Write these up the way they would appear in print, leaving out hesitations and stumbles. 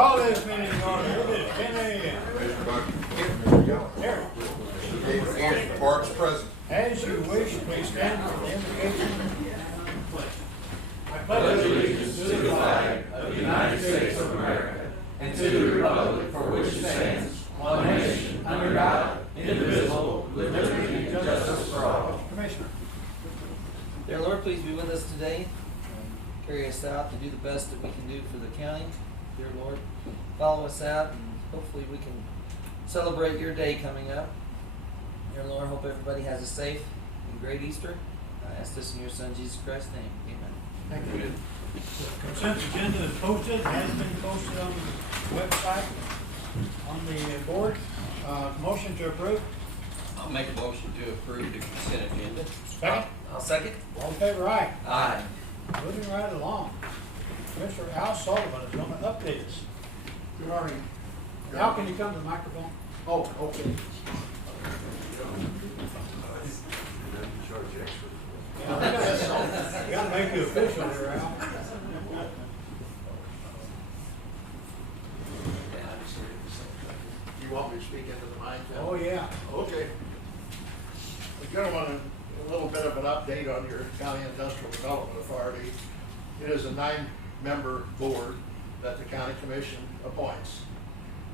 Call this meeting in order. It is 10 a.m. Here. Parks present. As you wish, please stand for the invocation. I pledge allegiance to the flag of the United States of America and to the republic for which it stands, one nation, under God, indivisible, with liberty and justice for all. Commissioner. Dear Lord, please be with us today. Carry us out to do the best that we can do for the county. Dear Lord, follow us out, and hopefully we can celebrate your day coming up. Dear Lord, hope everybody has a safe and great Easter. I ask this in your Son, Jesus Christ's name. Amen. Thank you. The consent agenda is posted, has been posted on the website, on the board. Motion to approve. I'll make a motion to approve the consent agenda. Second. I'll second. All in favor, aye. Aye. Moving right along. Mr. Al Sullivan is going to update us. Good morning. Al, can you come to the microphone? Oh, okay. We got to make you official here, Al. You want me to speak into the mic? Oh, yeah. Okay. Gentlemen, a little bit of an update on your County Industrial Development Authority. It is a 9-member board that the County Commission appoints,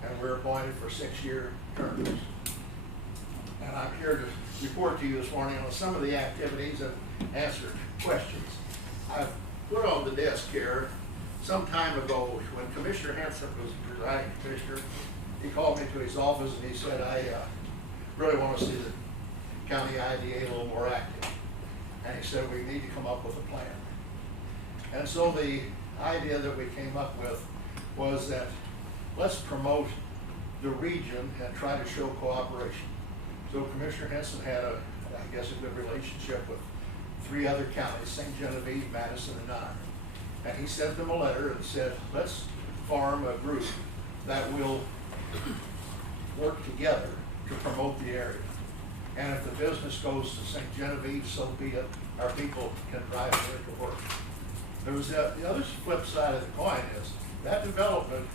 and we're appointed for 6-year terms. And I'm here to report to you this morning on some of the activities and answer questions. I've put on the desk here some time ago when Commissioner Henson was presiding commissioner. He called me to his office and he said, I really want to see the county IDA a little more active. And he said, we need to come up with a plan. And so the idea that we came up with was that let's promote the region and try to show cooperation. So Commissioner Henson had I guess a good relationship with 3 other counties, St. Genevieve, Madison, and I. And he sent them a letter and said, let's form a group that will work together to promote the area. And if the business goes to St. Genevieve, so be it. Our people can drive there to work. There was the other flip side of the coin is that development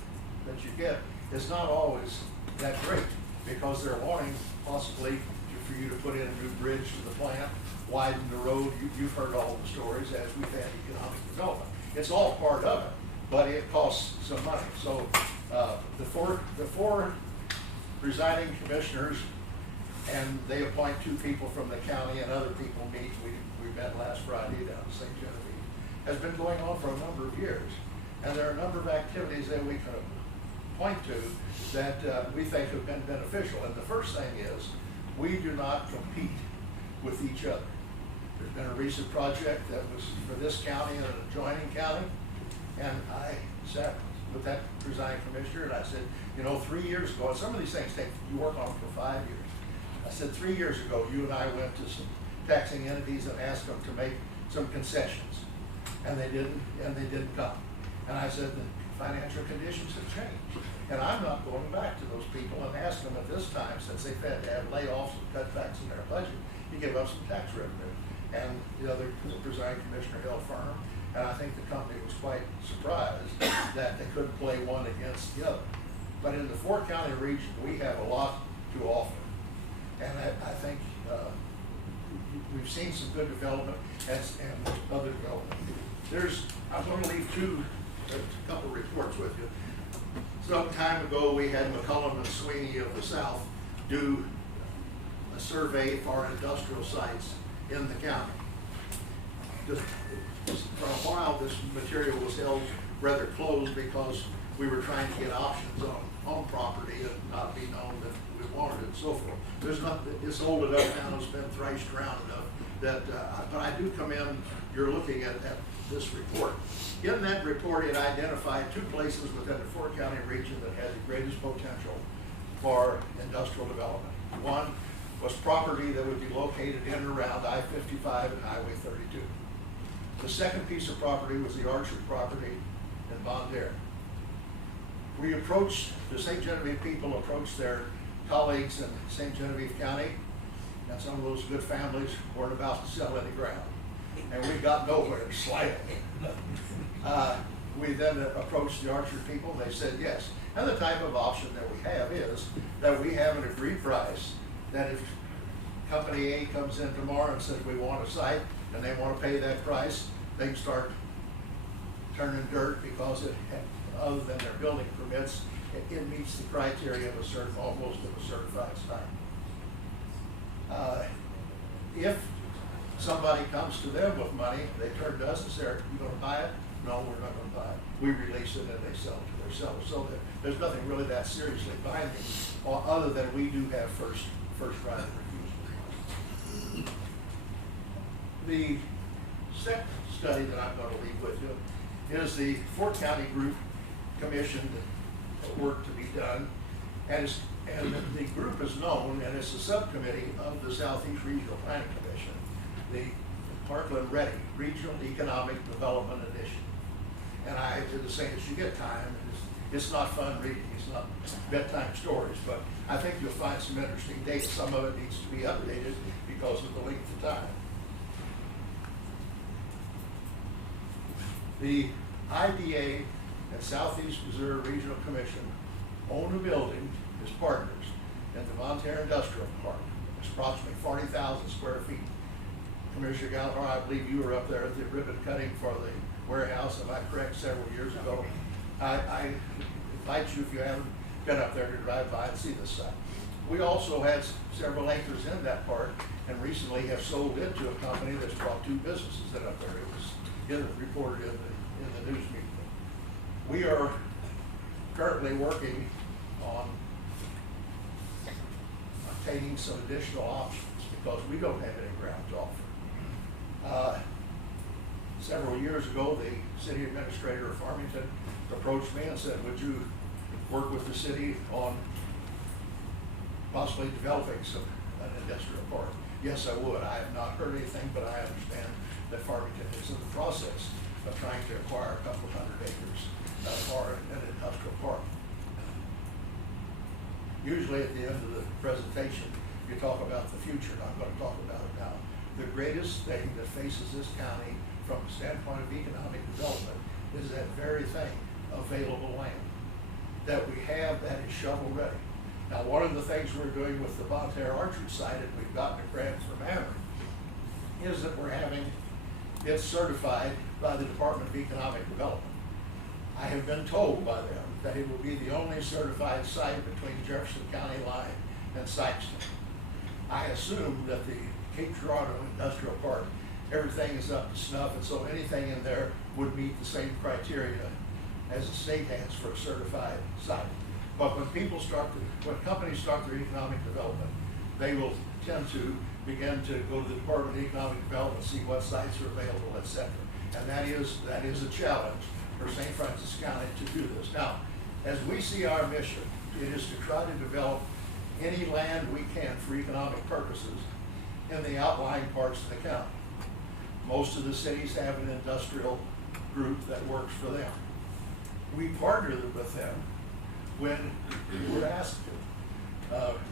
that you get is not always that great because they're wanting possibly for you to put in a new bridge to the plant, widen the road. You've heard all the stories as we've had economic development. It's all part of it, but it costs some money. So the four presiding commissioners, and they appoint 2 people from the county, and other people meet. We met last Friday down in St. Genevieve. Has been going on for a number of years, and there are a number of activities that we can point to that we think have been beneficial. And the first thing is we do not compete with each other. There's been a recent project that was for this county and an adjoining county, and I sat with that presiding commissioner and I said, you know, 3 years ago, and some of these things you work on for 5 years. I said 3 years ago, you and I went to some taxing entities and asked them to make some concessions, and they didn't come. And I said the financial conditions have changed, and I'm not going back to those people and ask them at this time, since they've had to have layoffs and cutbacks in their budget, to give up some tax revenue. And the presiding commissioner held firm, and I think the company was quite surprised that they couldn't play one against the other. But in the 4-county region, we have a lot to offer. And I think we've seen some good development and other development. I'm going to leave a couple of reports with you. Some time ago, we had McCullum and Sweeney of the South do a survey for industrial sites in the county. For a while, this material was held rather closed because we were trying to get options on property and not be known that we wanted it and so forth. It's old enough now, it's been thrashed around enough that, but I do come in, you're looking at this report. In that report, it identified 2 places within the 4-county region that had the greatest potential for industrial development. One was property that would be located in and around I-55 and Highway 32. The second piece of property was the Archer property in Bon Air. We approached, the St. Genevieve people approached their colleagues in St. Genevieve County, and some of those good families weren't about to sell any ground. And we got nowhere slightly. we then approached the Archer people, and they said yes. And the type of option that we have is that we have an agreed price, that if company A comes in tomorrow and says we want a site, and they want to pay that price, they can start turning dirt because it, other than their building permits, it meets the criteria of almost of a certified site. If somebody comes to them with money, they turn to us and say, "Are you going to buy it?" "No, we're not going to buy it." We release it and they sell it to their sellers. So there's nothing really that seriously binding, other than we do have first right of refusal. The second study that I'm going to leave with you is the Fort County Group commissioned work to be done, and the group is known, and it's a subcommittee of the Southeast Regional Planning Commission, the Parkland Ready Regional Economic Development Initiative. And I did the same as you get time. It's not fun reading, it's not bedtime stories, but I think you'll find some interesting data. Some of it needs to be updated because of the length of time. The IDA and Southeast Missouri Regional Commission own a building as partners in the Von Terre Industrial Park. It's approximately 40,000 square feet. Commissioner Gallagher, I believe you were up there at the ribbon cutting for the warehouse, am I correct, several years ago? I invite you, if you haven't been up there, to drive by and see this site. We also had several acres in that park, and recently have sold it to a company that's brought 2 businesses that up there. It was reported in the news media. We are currently working on obtaining some additional options because we don't have any ground to offer. Several years ago, the city administrator of Farmington approached me and said, "Would you work with the city on possibly developing an industrial park?" Yes, I would. I have not heard anything, but I understand that Farmington is in the process of trying to acquire a couple hundred acres for an industrial park. Usually at the end of the presentation, you talk about the future, and I'm going to talk about it now. The greatest thing that faces this county from the standpoint of economic development is that very thing, available land, that we have that is shovel ready. Now, one of the things we're doing with the Von Terre Archery site, and we've gotten a grant from Ameren, is that we're having it certified by the Department of Economic Development. I have been told by them that it will be the only certified site between Jefferson County line and Sykeston. I assume that the Cape Girardeau Industrial Park, everything is up to snuff, and so anything in there would meet the same criteria as the state has for a certified site. But when when companies start their economic development, they will tend to begin to go to the Department of Economic Development, see what sites are available, etc. And that is a challenge for St. Francis County to do this. Now, as we see our mission, it is to try to develop any land we can for economic purposes in the outlying parts of the county. Most of the cities have an industrial group that works for them. We partner with them when we're asked to.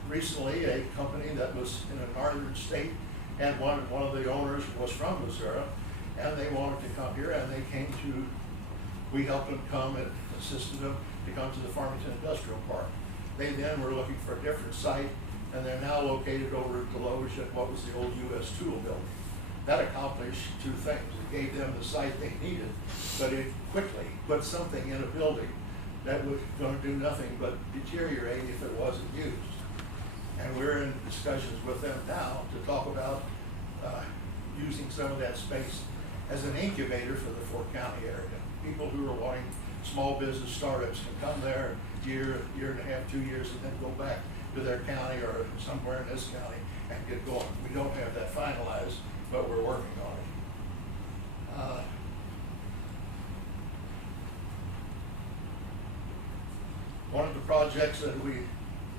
Recently, a company that was in a northern state, and one of the owners was from Missouri, and they wanted to come here, and we helped them come and assisted them to come to the Farmington Industrial Park. They then were looking for a different site, and they're now located over at Deloge at what was the old U.S. Tool building. That accomplished 2 things. It gave them the site they needed, but it quickly put something in a building that was going to do nothing but deteriorate if it wasn't used. And we're in discussions with them now to talk about using some of that space as an incubator for the Fort County area. People who are wanting small business startups can come there year and a half, 2 years, and then go back to their county or somewhere in this county and get going. We don't have that finalized, but we're working on it. One of the projects that we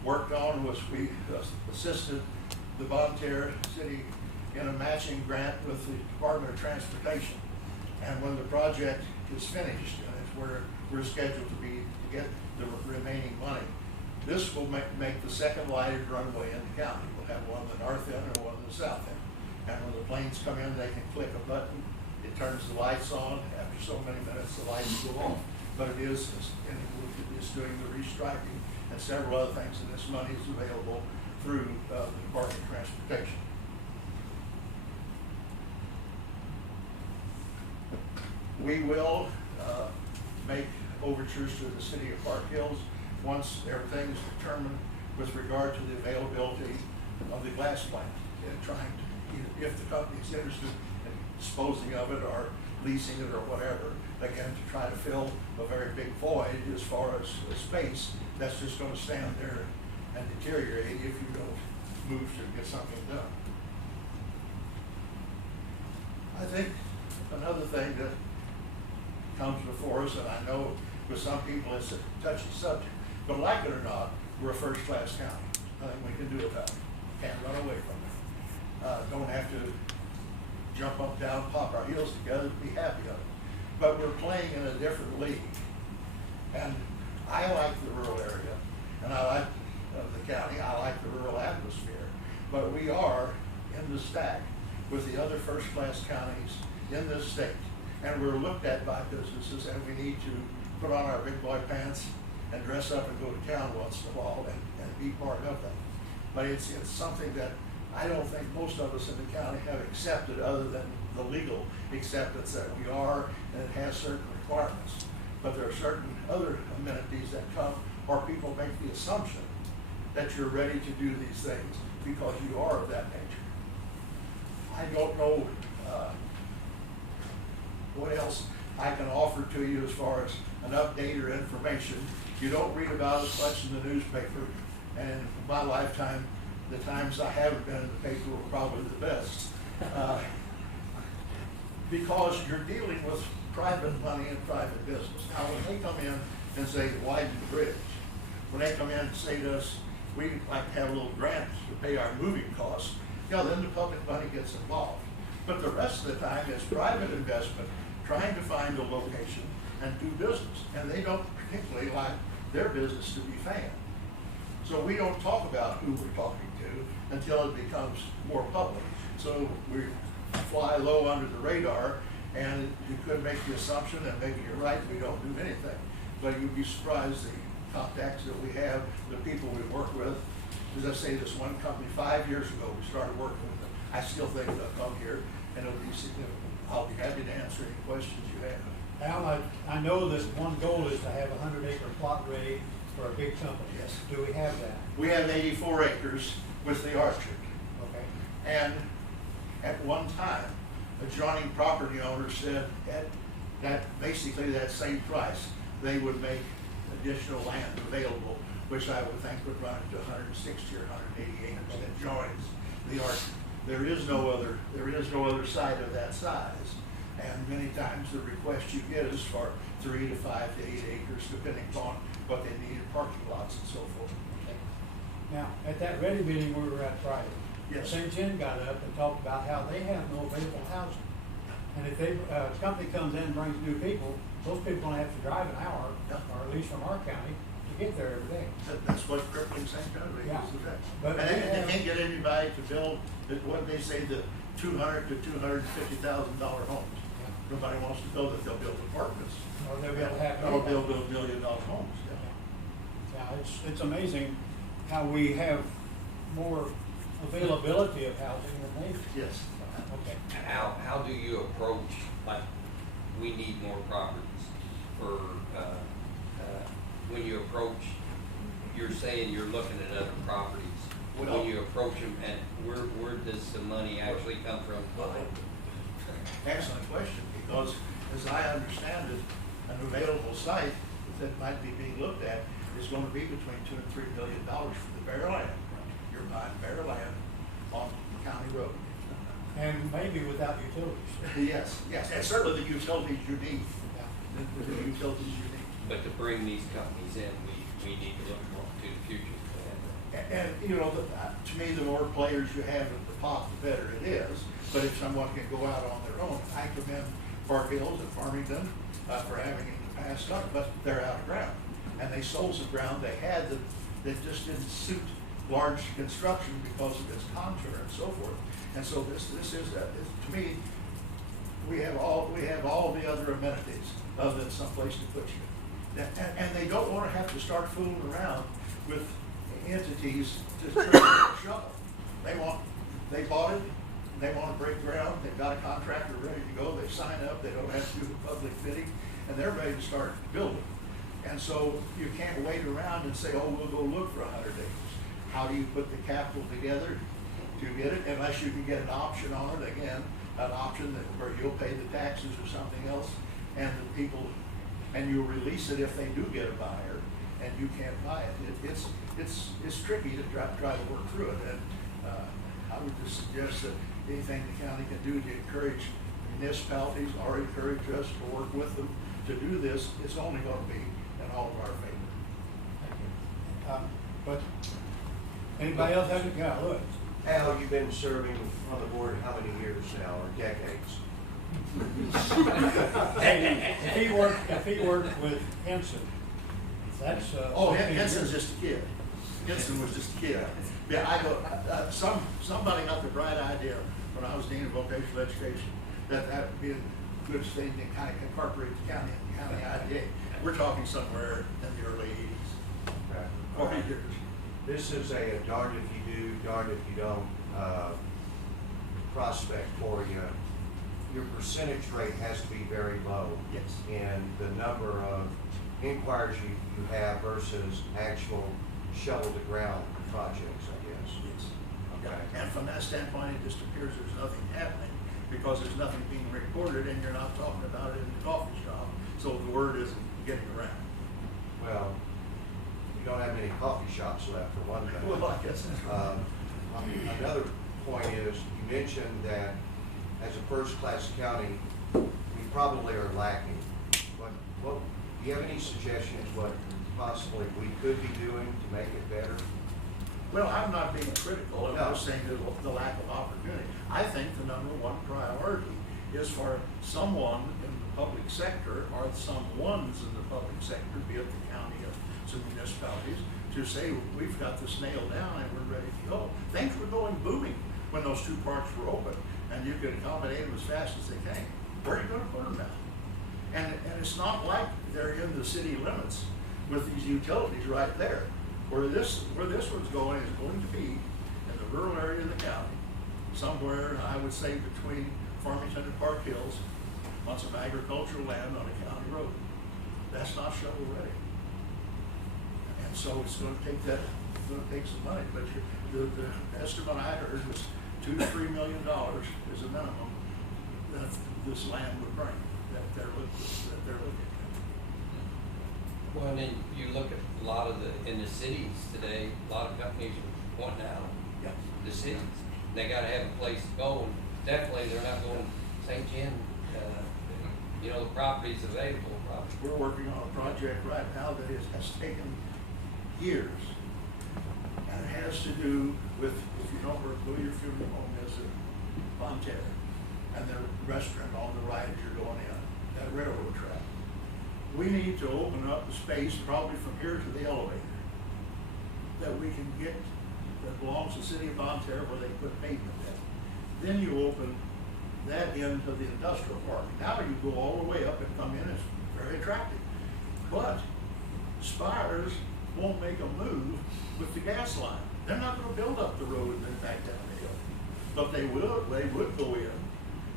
worked on was we assisted the Von Terre City in a matching grant with the Department of Transportation. And when the project is finished, and it's where we're scheduled to get the remaining money, this will make the second lighted runway in the county. We'll have one in the north end and one in the south end. And when the planes come in, they can click a button, it it turns the lights on, after so many minutes, the lights go on. But it is, and it's doing the restriping and several other things, and this money is available through the Department of Transportation. We will make overtures to the city of Park Hills once everything is determined with regard to the availability of the glass plant, and trying to, if the company is interested in disposing of it or leasing it or whatever, again, to try to fill a very big void as far as space that's just going to stand there and deteriorate if you don't move to get something done. I think another thing that comes before us, and I know with some people it's a touchy subject, but like it or not, we're a first-class county. Nothing we can do about it. Can't run away from it. Don't have to jump up, down, pop our heels together to be happy of it. But we're playing in a different league. And I like the rural area, and I like the county. I like the rural atmosphere. But we are in the stack with the other first-class counties in this state. And we're looked at by businesses, and we need to put on our big boy pants and dress up and go to town once in a while and be part of that. But it's something that I don't think most of us in the county have accepted, other than the legal acceptance that we are, and it has certain requirements. But there are certain other amenities that come, or people make the assumption that you're ready to do these things because you are of that nature. I don't know what else I can offer to you as far as an update or information. You don't read about as much in the newspaper, and in my lifetime, the times I haven't been in the paper were probably the best. Because you're dealing with private money and private business. Now, when they come in and say, widen the bridge, when they come in and say to us, we'd like to have a little grant to pay our moving costs, then the public money gets involved. But the rest of the time is private investment, trying to find a location and do business. And they don't particularly like their business to be fanned. So we don't talk about who we're talking to until it becomes more public. So we fly low under the radar, and you could make the assumption, and maybe you're right, we don't do anything. But you'd be surprised the contacts that we have, the people we work with. As I say, this one company 5 years ago, we started working with them. I still think they'll come here, and it'll be significant. I'll be happy to answer any questions you have. Al, I know that one goal is to have a 100-acre plot ready for a big company. Yes. Do we have that? We have 84 acres with the orchard. Okay. And at one time, adjoining property owners said at that basically that same price, they would make additional land available, which I would think would run it to 160 or 180 acres that joins the orchard. There is no other site of that size. And many times the request you get is for 3 to 5 to 8 acres, depending upon what they need in parking lots and so forth. Okay. Now, at that ready meeting we were at Friday, Yes. St. John got up and talked about how they have no available housing. And if a company comes in and brings new people, those people are going to have to drive an hour, or at least from our county, to get there every day. That's what crippling St. John is. Yeah. But they can't get anybody to build, what they say, the $200,000 to $250,000 homes. Yeah. Nobody wants to build it, they'll build apartments. Or they'll be able to have. Or they'll build $1 million homes. Yeah, it's amazing how we have more availability of housing than they do. Yes. Okay. How do you approach, like, we need more properties for, when you approach, you're saying you're looking at other properties. Well- When you approach them, and where does the money actually come from? Excellent question, because as I understand it, an available site that might be being looked at is going to be between $2 and $3 billion for the bare land. You're buying bare land on county road. And maybe without utilities. Yes, and certainly the utilities you need. Yeah. The utilities you need. But to bring these companies in, we need to look more to the future. And you know, to me, the more players you have in the pot, the better it is. But if someone can go out on their own, I commend Park Hills and Farmington for having in the past done, but they're out of ground. And they sold some ground they had that just didn't suit large construction because of its contour and so forth. And so this is, to me, we have all the other amenities other than someplace to put you. And they don't wanna have to start fooling around with entities to try to shovel. They bought it, they wanna break ground, they've got a contractor ready to go, they sign up, they don't have to do the public bidding, and they're ready to start building. And so you can't wait around and say, oh, we'll go look for 100 acres. How do you put the capital together to get it, unless you can get an option on it, again, an option that where you'll pay the taxes or something else, and the people, and you'll release it if they do get a buyer, and you can't buy it. It's tricky to try to work through it, and I would just suggest that anything the county can do to encourage municipalities or encourage us to work with them to do this, it's only going to be in all of our favor. Thank you. But anybody else have it? Yeah, Louis. Al, you've been serving on the board how many years now, or decades? Hey, if he worked with Henson, that's, Oh, 15 Henson's years. just a kid. Henson was just a kid. Yeah, I go, somebody got the bright idea when I was dean of vocational education, that would be a good thing to kind of incorporate the county IDA. We're talking somewhere in the early 80s, 40 years. This is a darned if you do, darned if you don't prospect for you. Your percentage rate has to be very low. Yes. And the number of inquiries you have versus actual shovel to ground projects, I guess. Yes. Okay. And from that standpoint, it just appears there's nothing happening because there's nothing being reported and you're not talking about it in the coffee shop. So the word isn't getting around. Well, you don't have many coffee shops left, for one thing. Well, I guess. Another point is, you mentioned that as a first-class county, we probably are lacking. But do you have any suggestions what possibly we could be doing to make it better? Well, I'm not being critical, I'm No. just saying the lack of opportunity. I think the number one priority is for someone in the public sector or some ones in the public sector, be it the county or some municipalities, to say, we've got this nailed down and we're ready to go. Things were going booming when those two parks were open, and you could accommodate them as fast as they came. Where are you gonna put them now? And it's not like they're in the city limits with these utilities right there. Where this one's going is going to be in the rural area of the county, somewhere, I would say, between Farmington and Park Hills, on some agricultural land on a county road. That's not shovel ready. And so it's gonna take some money, but the estimate I heard was $2 to $3 million is a minimum that this land would bring, that they're looking at. Well, and then you look at a lot of in the cities today, a lot of companies are wanting out Yep. the cities. They gotta have a place to go, and definitely they're not going to St. John, the property's available, probably. We're working on a project right now that has taken years. And it has to do with, if you know where Blue Funeral Home is in Von Terre, and the restaurant on the right as you're going in, that railroad track. We need to open up the space probably from here to the elevator that we can get, that belongs to the city of Von Terre where they put pavement in. Then you open that into the industrial park. Now you go all the way up and come in, it's very attractive. But Spires won't make a move with the gas line. They're not gonna build up the road and then back down the hill. But they would go in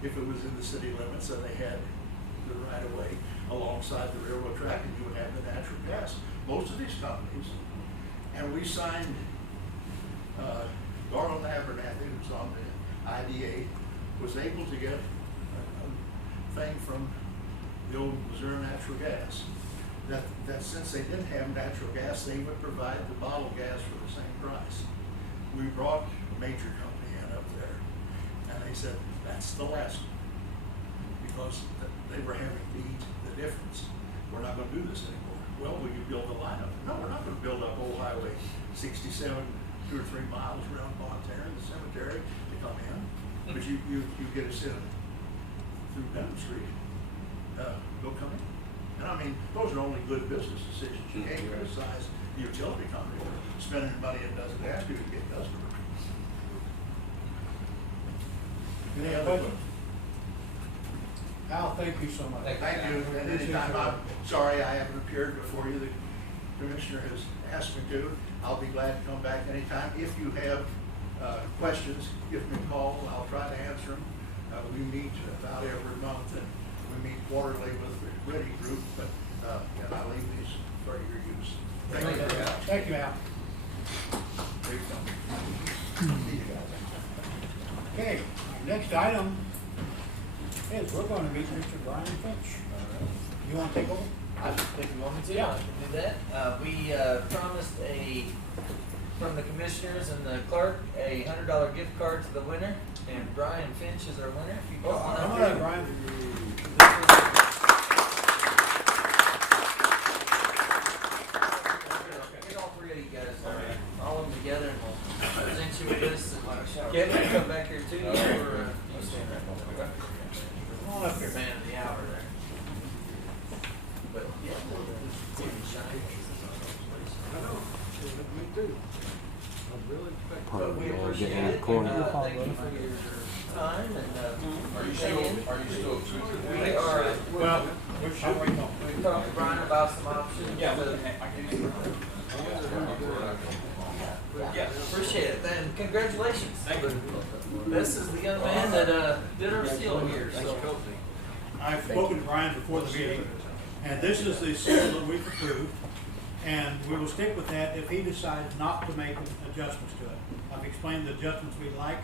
if it was in the city limits and they had the right of way alongside the railroad track, and you would have the natural gas. Most of these companies, and we signed, Garland Abernathy, who's on the IDA, was able to get a thing from the old Missouri Natural Gas, that since they didn't have natural gas, they would provide the bottled gas for the same price. We brought a major company in up there, and they said, that's the last one, because they were having to eat the difference. We're not gonna do this anymore. Well, will you build a line up? No, we're not gonna build up Old Highway 67, 2 or 3 miles around Von Terre, the cemetery, to come in. But you get us in through Benton Street, go come in. And I mean, those are only good business decisions. You can't criticize the utility company for spending money it doesn't have to get customers. Any Any other other questions? Al, thank you so much. Thank you, and anytime, I'm sorry I haven't appeared before you, the commissioner has asked me to. I'll be glad to come back anytime. If you have questions, give me a call, and I'll try to answer them. We meet about every month, and we meet quarterly with the Ready Group, but, and I leave these for your use. Thank you. Thank you, Al. Okay, next item is we're going to meet Mr. Brian Finch. You want to take over? If you want me to, Yeah. I can do that. We promised from the commissioners and the clerk, a $100 gift card to the winner, and Brian Finch is our winner. If you come on Come up on here. up, Brian. Get all three of you guys, all of them together, and we'll present you with this. Kevin, come back here too. You stand right there. Come on up here. Man of the hour there. But, yeah. But we appreciate it, and thank you for your time, and, Are you still exclusive? we are, Well, we're waiting on. we talked to Brian about some options. Yeah, to- Yeah, appreciate it, and congratulations. Thank you. This is the young man that, did our seal here, so. I've spoken to Brian before the meeting, and this is the seal that we've approved, and we will stick with that if he decides not to make adjustments to it. I've explained the adjustments we'd like.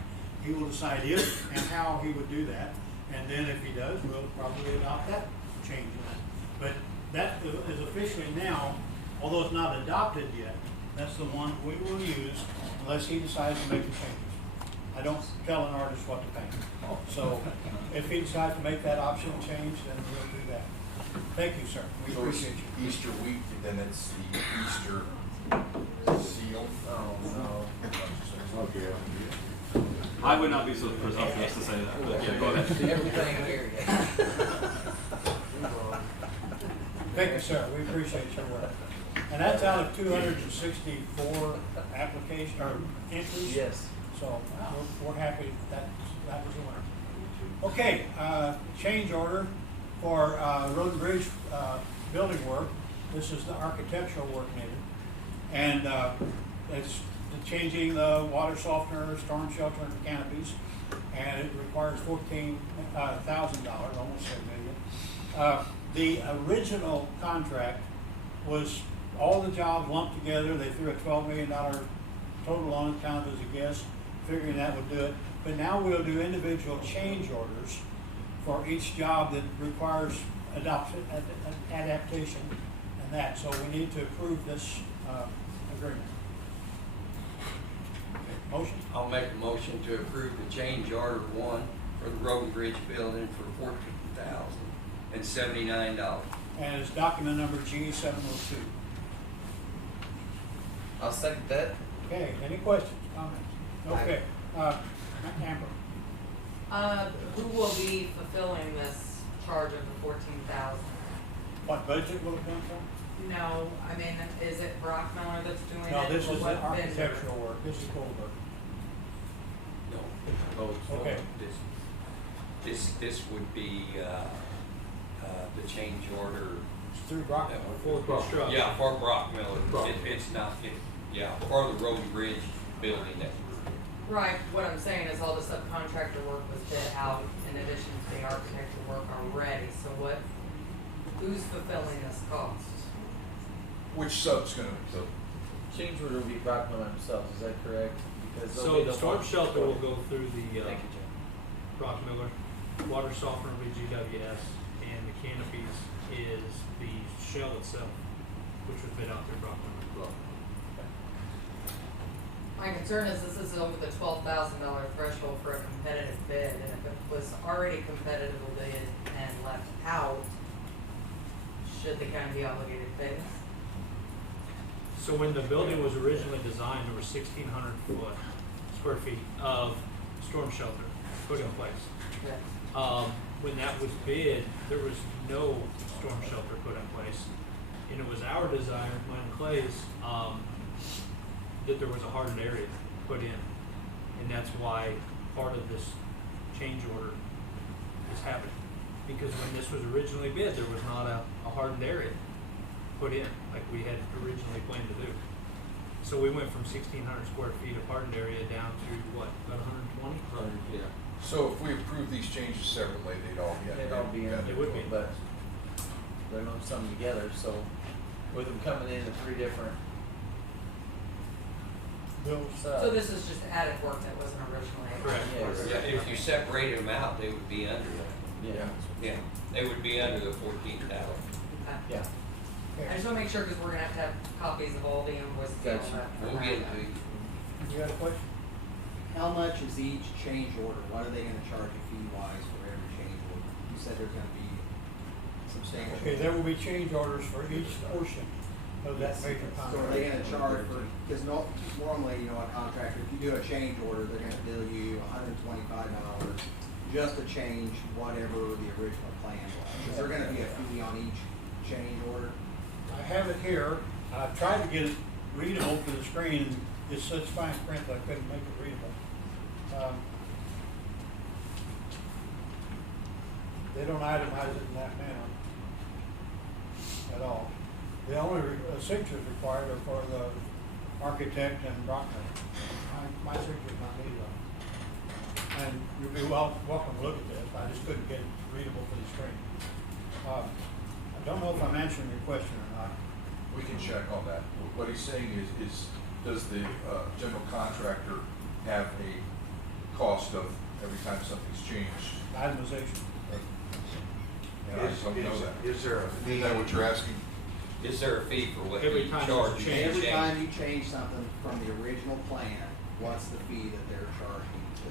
He will decide if and how he would do that, and then if he does, we'll probably adopt that change in that. But that is officially now, although it's not adopted yet, that's the one we will use unless he decides to make the changes. I don't tell an artist what to paint. So if he decides to make that optional change, then we'll do that. Thank you, sir. We So it's appreciate you. Easter week, then it's the Easter seal. Oh, no. Okay. I would not be so presumptuous to say that, but yeah, go ahead. Everything here. Thank you, sir. We appreciate your work. And that's out of 264 application or entries. Yes. So we're happy that was the winner. Okay, change order for road and bridge building work. This is the architectural work needed. And it's changing the water softener, storm shelter, and canopies. And it requires $14,000, almost $7 million. The original contract was all the jobs lumped together. They threw a $12 million total on it, kind of as a guess, figuring that would do it. But now we'll do individual change orders for each job that requires adoption, adaptation, and that. So we need to approve this agreement. Okay, motion? I'll make a motion to approve the change order one for the road and bridge building for $14,079. And it's document number G702. I'll second that. Okay, any questions, comments? Okay, Amber, Who will be fulfilling this charge of the 14,000? what budget will it come from? No, I mean, is it Brock Miller that's doing it? No, this or is what the vendor? architectural work, this is Goldberg. No. Okay. This would be, the change order. It's through Brock. For Yeah, for Brock Miller. It's not, yeah, for the road and bridge building that. Right, what I'm saying is all the subcontractor work was bid out in addition to the architectural work already, so who's fulfilling this cost? Which sub's gonna, Change order will be Brock Miller himself, is that correct? Because they'll So be the storm one- shelter will go through the, Thank you, Jim. Brock Miller, water softener will be GWS, and the canopies is the shell itself, which was bid out through Brock Miller. My concern is this is over the $12,000 threshold for a competitive bid, and if it was already competitively bid and left out, should the county be obligated to pay this? So when the building was originally designed, there were 1,600 square feet of storm shelter put in place. Okay. When that was bid, there was no storm shelter put in place. And it was our design, mine and Clay's, that there was a hardened area put in. And that's why part of this change order is happening. because when this was originally bid, there was not a hardened area put in, like we had originally planned to do. So we went from 1,600 square feet of hardened area down to what, about 120? Yeah. So if we approve these changes separately, they'd all be. It'd all be in, It would be. but they're not some together, so with them coming in at three different, Bills. So this is just added work that wasn't originally. Correct. Yes. Yeah, if you separated them out, they would be under that. yeah, Yeah, they would be under the 14,000. yeah. I just wanna make sure, cause we're gonna have to have copies of all the invoices and all Gotcha. that. We'll get it to you. You got a question? How much is each change order? What are they gonna charge you fee wise for every change order? You said there's gonna be substantial. Okay, there will be change orders for each portion of that major So are they contract. gonna charge for, cause normally, you know, a contractor, if you do a change order, they're gonna bill you $125 just to change whatever the original plan was. Is there gonna be a fee on each change order? I have it here, I've tried to get it readable to the screen, and it's such fine print that I couldn't make it readable. They don't itemize it in that manner at all. The only signatures required are for the architect and Brockman. My signature's not needed on it. And you'll be welcome to look at this, I just couldn't get it readable for the screen. I don't know if I'm answering your question or not. We can check on that. What he's saying is does the general contractor have a cost of every time something's changed? Itemization. And I don't know that. Is there a Is fee? that what you're asking? Is there a fee for what Every you time charge? there's a you change. Every time you change something from the original plan, what's the fee that they're charging to?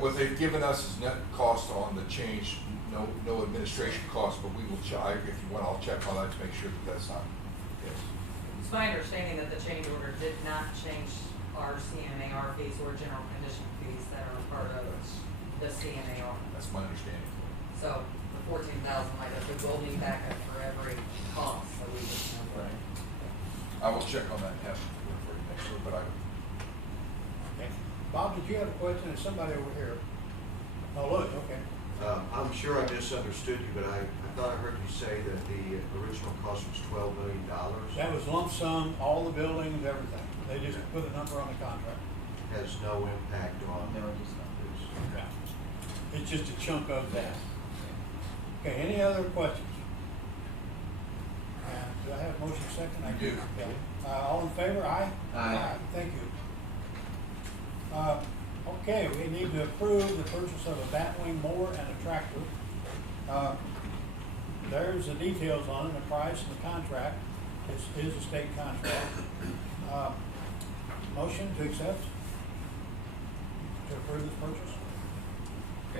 What they've given us is net cost on the change, no administration cost, but we will check, if you want, I'll check on that to make sure that that's not, yes. It's my understanding that the change order did not change our CMAR fees or general condition fees that are part of the CMAR. That's my understanding. So the 14,000 might have been building back up for every cost, so we just know. Right. I will check on that and have it for you next week, but I, Okay. Bob, did you have a question? There's somebody over here. Oh, look, okay. I'm sure I misunderstood you, but I thought I heard you say that the original cost was $12 million. That was lump sum, all the buildings, everything. They just put a number on the contract. Has no impact on. No, just not. It's just a chunk of that. Okay, any other questions? Do I have a motion second? I You do. Yeah. All in favor? Aye? Aye. Thank you. Okay, we need to approve the purchase of a batwing mower and a tractor. There's the details on it, the price and the contract. This is a state contract. Motion to accept? To approve this purchase?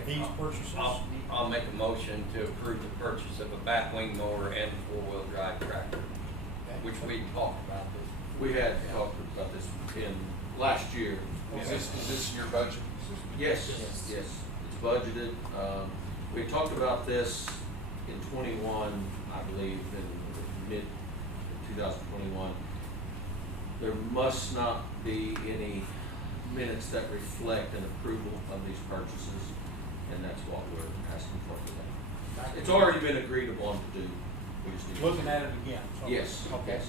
These purchases? I'll make a motion to approve the purchase of a batwing mower and four-wheel drive tractor, which we talked about this. We had talked about this in last year. is this in your budget? Yes, yes, it's budgeted. We talked about this in 21, I believe, in mid 2021. There must not be any minutes that reflect an approval of these purchases, and that's what we're asking for today. It's already been agreed upon to do. We just need to- Looking at it again. So- Yes, Okay. yes.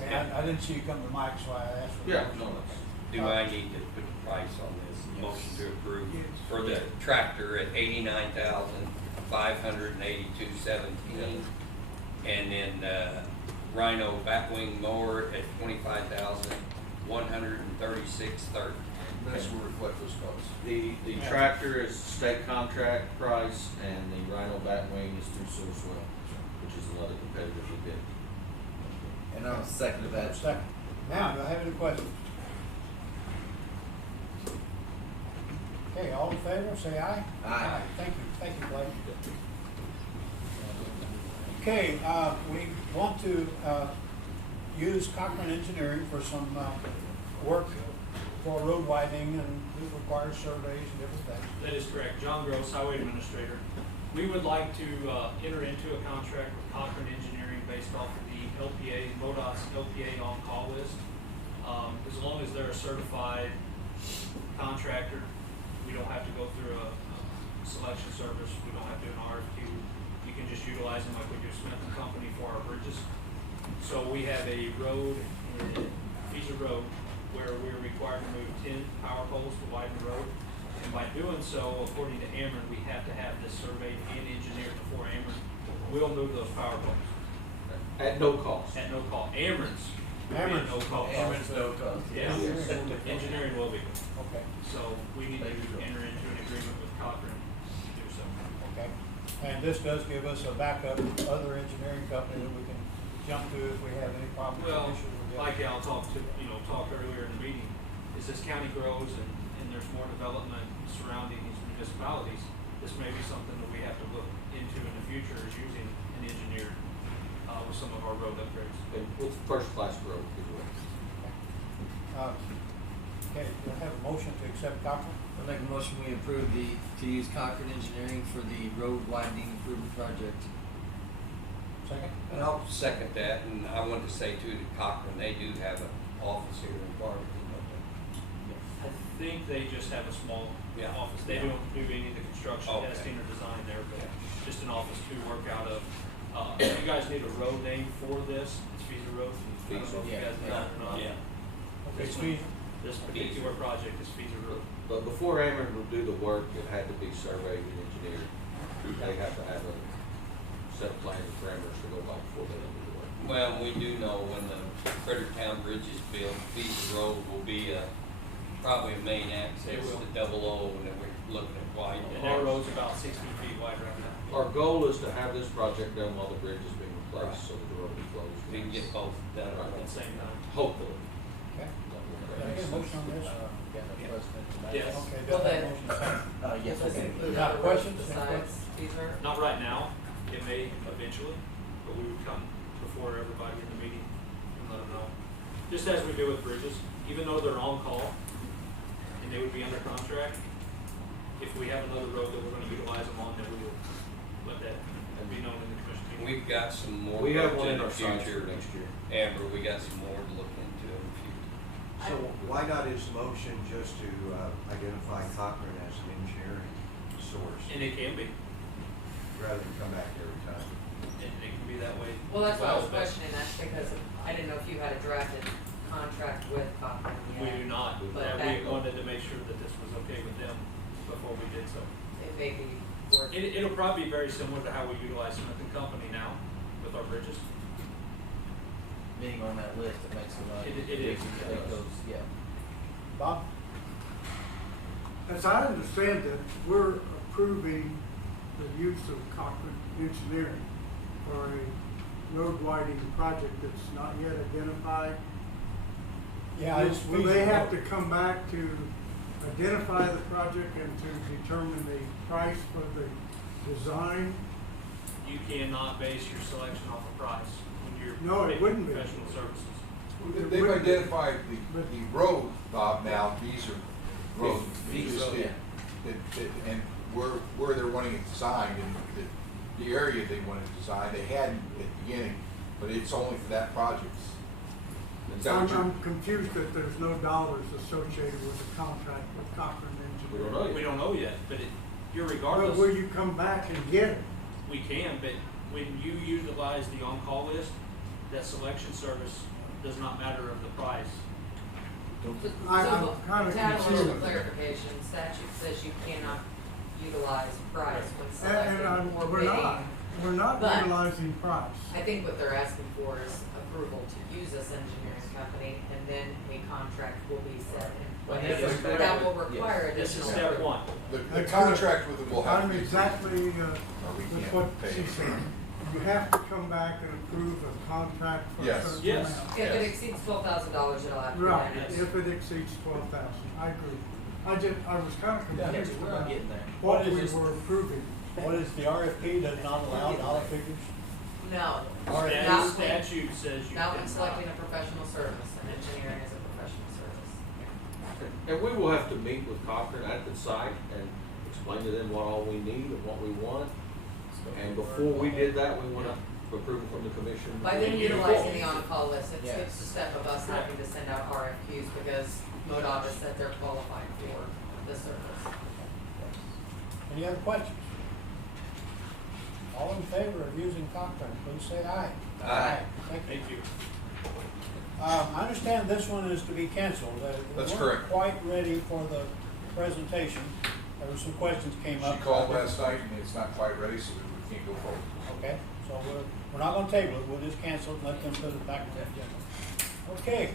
Okay, I didn't see you come to Mike, so I asked for the Yeah, motion. no, that's. Do I need to put the price on this? Motion to approve for the tractor at $89,582.17, and then Rhino batwing mower at $25,136.30. Minutes will reflect those costs. The Yeah. tractor is state contract price, and the Rhino Batwing is through Sourcewell, which is another competitive bid. And I'll second that. Second. Now, do I have any questions? Okay, all in favor, say aye. Aye. Thank you, Blake. Okay, we want to use Cochran Engineering for some work for road widening, and it requires surveys and different things. That is correct. John Gross, Highway Administrator. We would like to enter into a contract with Cochran Engineering based off of the LPA, MoDOT's LPA on-call list. As long as they're a certified contractor, we don't have to go through a selection service, we don't have to do an RFQ. You can just utilize them like we do Smith and Company for our bridges. So we have a road in Feaser Road where we're required to move 10 power poles to widen the road. And by doing so, according to Ameren, we have to have this surveyed and engineered before Ameren will move those power poles At no cost. at no cost. Ameren's will be at no cost. Ameren's no cost. Yeah, engineering will be. Okay, So we need to enter into an agreement with Cochran to do so. okay. And this does give us a backup, other engineering company that we can jump to if we have any problems or Well, issues with it. like Al talked earlier in the meeting, as this county grows and there's more development surrounding these municipalities, this may be something that we have to look into in the future, is using an engineer, with some of our road upgrades. And with first-class growth as well. Okay, do I have a motion to accept Cochran? I'll make a motion, we approve to use Cochran Engineering for the road widening improvement project. Second? And I'll second that, and I wanted to say too, that Cochran, they do have an office here in Farmington. I think they just have a small Yeah. office. They don't do any of the construction, Okay. testing, or design there, but just an office to work out of. If you guys need a road name for this, it's Feaser Road. I don't know if you Yeah. guys know that or not. Yeah. Okay, This Steve, This particular project is Feaser Road. But before Ameren would do the work, it had to be surveyed and engineered. They have to have a set of plans and parameters to go by before they do the work. Well, we do know when the Fredericktown Bridge is built, Feaser Road will be probably a main access It will. to 00, and then we're looking at wide. And that road's about 16 feet wide right now. Our goal is to have this project done while the bridge is being replaced, so the road will be closed. We can get both done At at the same time. Hopefully. okay. Did I get a motion on this? Yes. Okay, do Well, I have a then- motion second? Yes, Does this include Got other roads questions? Any besides Feaser? Not right now. It may eventually, but we would come before everybody in the meeting and let them know. Just as we do with bridges, even though they're on call and they would be under contract, if we have another road that we're gonna utilize them on, then we will let that be known in the commission meeting. We've got some more We have roads one in in the our sights future. for next year. Amber, we got some more to look into in the future. So why not is the motion just to identify Cochran as an engineering source, And it can be, rather than come back every time? and it can be that way. Well, that's why I was but questioning that, because I didn't know if you had a drafted contract with Cochran yet. We do not, But and that- we wanted to make sure that this was okay with them before we did so. It may be worth. It'll probably be very similar to how we utilize Smith and Company now with our bridges. Being on that list, it makes it like. It is. It goes, yeah. Bob? As I understand it, we're approving the use of Cochran Engineering for a road widening project that's not yet identified. Yeah, it's. Will they have to come back to identify the project and to determine the price for the design? You cannot base your selection off of price when you're No, it making wouldn't be. professional services. They've identified the road, Bob, now, these are roads. These It's- roads, And where they're wanting it designed, and the area they want it designed, they hadn't at the beginning, but it's only for that project. Is that what you're? I'm confused that there's no dollars associated with the contract with Cochran We don't Engineering. know yet. We don't know yet, but But will regardless, you come back and get it? we can, but when you utilize the on-call list, that selection service does not matter of the price. So, I'm to kinda add a little confused. clarification, statute says you cannot utilize price when And selecting or bidding. we're not But- utilizing price. I think what they're asking for is approval to use this engineering company, and then a contract will be set in Well, place. this is That will require This is additional. step one. The contract with them will have to I'm be. exactly, we with can't what pay. she said. You have to come back and approve a contract for a Yes. certain Yes. amount. If it exceeds $12,000, it'll have to be Right, annexed. if it exceeds 12,000, I agree. I was kind of Yeah, confused we're about getting there. what What is we this? were approving. What is the RFP does not allow dollar figures? No, All right. Not when- Statute says you not when cannot. selecting a professional service, and engineering is a professional service. And we will have to meet with Cochran at the site and explain to them what all we need and what we want. And before we did that, we want approval from the commission. By then Yeah. utilizing the on-call list, it Yes. skips the step of us having to send out RFQs because MoDOT has said they're qualified for the service. Any other questions? All in favor of using Cochran, please say aye. Aye. Thank you. I understand this one is to be canceled. That's We correct. weren't quite ready for the presentation. There were some questions came up. She called last night and it's not quite ready, so we can't go forward. Okay, so we're not gonna table it, we'll just cancel it and let them put it back on the agenda. Okay,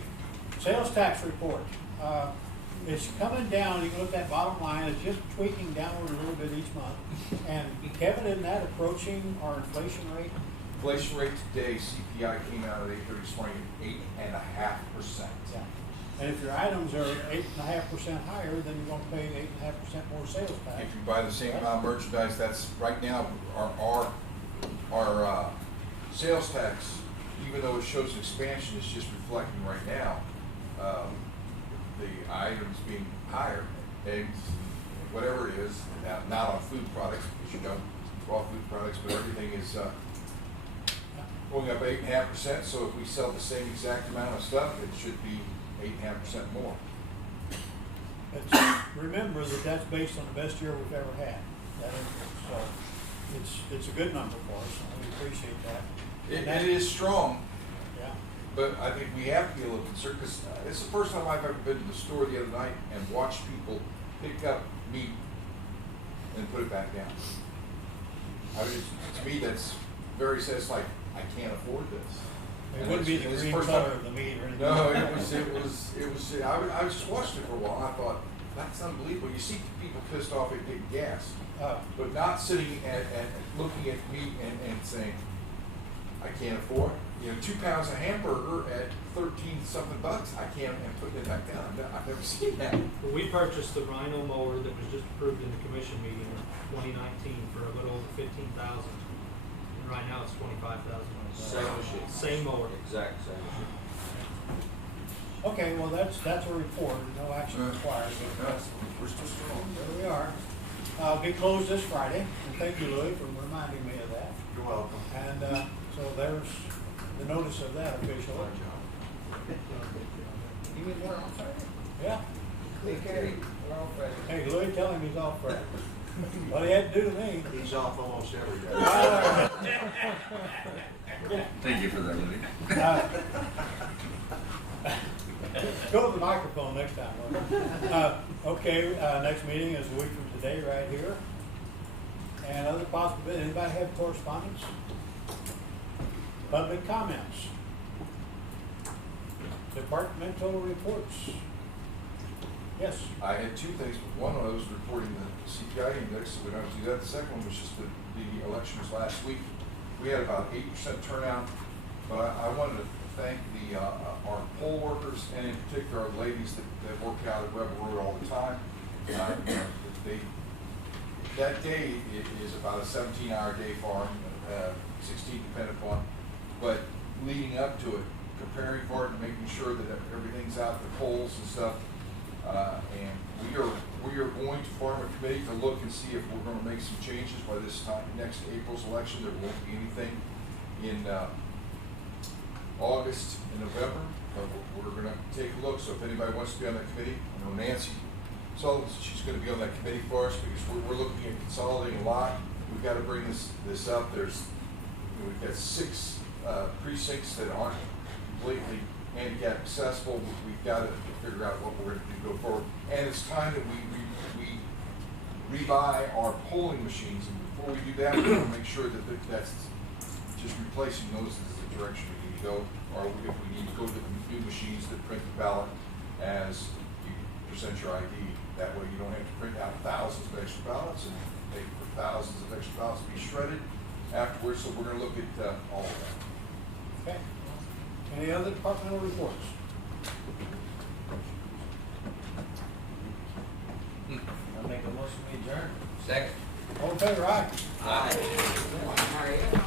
sales tax report. It's coming down, you can look at that bottom line, it's just tweaking downward a little bit each month. And Kevin, isn't that approaching our inflation rate? Inflation rate today, CPI came out at 8/30 this morning at 8.5%. Yeah. And if your items are 8.5% higher, then you're gonna pay 8.5% more sales tax. If you buy the same amount of merchandise, that's right now, our sales tax, even though it shows expansion, is just reflecting right now, the items being higher, eggs, whatever it is, not on food products, because you don't, raw food products, but everything is, going up 8.5%, so if we sell the same exact amount of stuff, it should be 8.5% more. But remember that that's based on the best year we've ever had. That is, so it's a good number for us, and we appreciate that. It is strong, Yeah. but I think we have to be a little concerned, because it's the first time I've ever been to the store the other night and watched people pick up meat and put it back down. I mean, to me, that's very, it's like, I can't afford this. It wouldn't be the It's green first color time- of the meat or anything. No, it was, I was just watching it for a while, and I thought, that's unbelievable. You see people pissed off at getting gas, but not sitting at looking at meat and saying, I can't afford, 2 pounds of hamburger at 13-something bucks, I can't, and putting it back down. I've never seen that. Well, we purchased the Rhino mower that was just approved in the commission meeting in 2019 for a little over 15,000. And right now it's 25,000. Same machine. Same mower. Exact same machine. Okay, well, that's a report, no action required, but that's, We're still strong. there we are. Be closed this Friday, and thank you, Louis, for reminding me of that. You're welcome. And, so there's the notice of that officially. You mean we're on Friday? Yeah. Hey, Kerry, we're on Friday. Hey, Louis, tell him he's off Friday. What he had to do to me. He's off almost every day. Thank you for that, Louis. Go to the microphone next time. Okay, next meeting is a week from today, right here. And other possible, anybody have correspondence? Public comments? Departmental reports? Yes. I had 2 things, but one I was reporting the CPI index, so we don't have to do that. The second one was just the elections last week. We had about 8% turnout, but I wanted to thank our poll workers, and in particular our ladies that work out at Rebel Road all the time. That day is about a 17-hour day for them, 16 dependent upon, but leading up to it, preparing for it and making sure that everything's out, the polls and stuff. And we are going to form a committee to look and see if we're going to make some changes by this time. Next April's election, there won't be anything in August and November, but we're going to take a look. So if anybody wants to be on that committee, I know Nancy Sullivan, she's going to be on that committee for us, because we're looking at consolidating a lot. We've got to bring this up. We've got 6 precincts that aren't completely handicap accessible. We've got to figure out what we're going to do go forward. And it's time that we rebuy our polling machines. And before we do that, we want to make sure that that's just replacing those is the direction we need to go. Or if we need to go to the new machines that print the ballot as you present your ID. That way you don't have to print out thousands of extra ballots and pay for thousands of extra ballots to be shredded afterwards. So we're going to look at all of that. Okay. Any other departmental reports? I'll make a motion, we adjourn. Second. All in favor, aye? Aye.